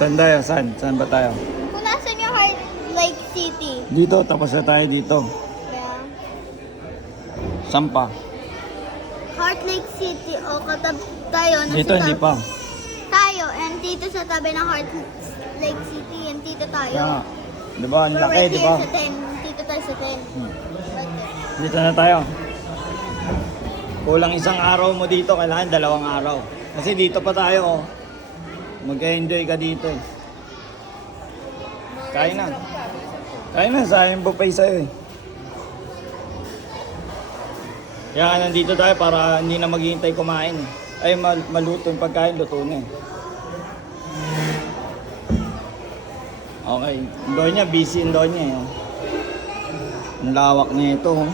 Saan tayo? Saan ba tayo? Kung nasan yung Heart Lake City. Dito, tapos na tayo dito. Yeah. Saan pa? Heart Lake City o katabi tayo. Dito, hindi pa. Tayo, and dito sa tabi ng Heart Lake City, and dito tayo. Yeah. Diba, ang We're laki, right diba? here sa 10. Dito tayo sa 10. Right there. Dito na tayo. Kulang isang araw mo dito, kailangan 2 araw. Kasi dito pa tayo, oh. Mag-enjoy ka dito eh. Kain na. Kain na, sayang buffet sa'yo eh. Kaya nandito tayo para hindi na maghihintay kumain. Ay, maluto yung pagkain, luto na eh. Okay, yung doon niya, busy yung doon niya eh. Ang lawak niya ito. Oh.